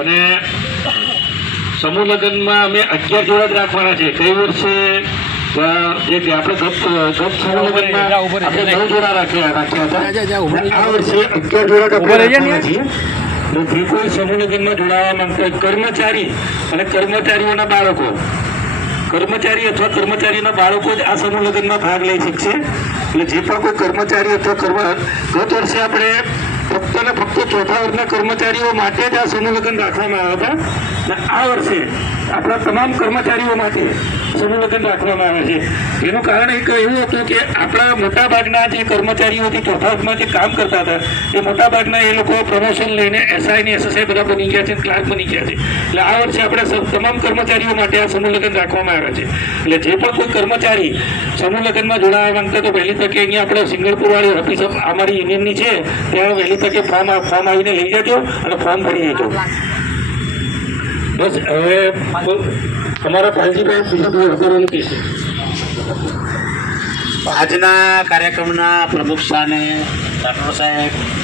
અને સમૂહ લગ્નમાં અમે 11 જોડા જ રાખવાના છે. કઈ વર્ષે જે આપણે ગત સમૂહ લગ્નમાં આપણે 9 જોડા રાખ્યા હતા. આ વર્ષે 11 જોડા રાખવાના છીએ. તો જે કોઈ સમૂહ લગ્નમાં જોડાવા માંગતા હોય કર્મચારી અને કર્મચારીઓના બાળકો, કર્મચારી અથવા કર્મચારીના બાળકો જ આ સમૂહ લગ્નમાં ભાગ લઈ શકશે. એટલે જે પણ કોઈ કર્મચારી અથવા ગત વર્ષે આપણે ફક્ત ને ફક્ત ચોથા વર્ગના કર્મચારીઓ માટે જ આ સમૂહ લગ્ન રાખવામાં આવ્યા હતા. અને આ વર્ષે આપણા તમામ કર્મચારીઓ માટે સમૂહ લગ્ન રાખવામાં આવે છે. એનું કારણ એક એવું હતું કે આપણા મોટાભાગના જે કર્મચારીઓથી ચોથા વર્ગમાં જે કામ કરતા હતા એ મોટાભાગના એ લોકો પ્રમોશન લઈને એસઆઈ ને એસએસઆઈ બધા બની ગયા છે, ક્લાર્ક બની ગયા છે. એટલે આ વર્ષે આપણે તમામ કર્મચારીઓ માટે આ સમૂહ લગ્ન રાખવામાં આવ્યા છે. એટલે જે પણ કોઈ કર્મચારી સમૂહ લગ્નમાં જોડાવા માંગતા તો વહેલી તકે અહીંયા આપણે સિંગલપુર વાળી ઓફિસ અમારી યુનિયનની છે ત્યાં વહેલી તકે ફોર્મ આવીને લઈ જજો અને ફોર્મ ભરી દેજો. બસ હવે અમારા પાલજીભાઈ બીજું કોઈ વધારવાનું કહેશે. આજના કાર્યક્રમના પ્રમુખ સ્થાને ડૉક્ટર સાહેબ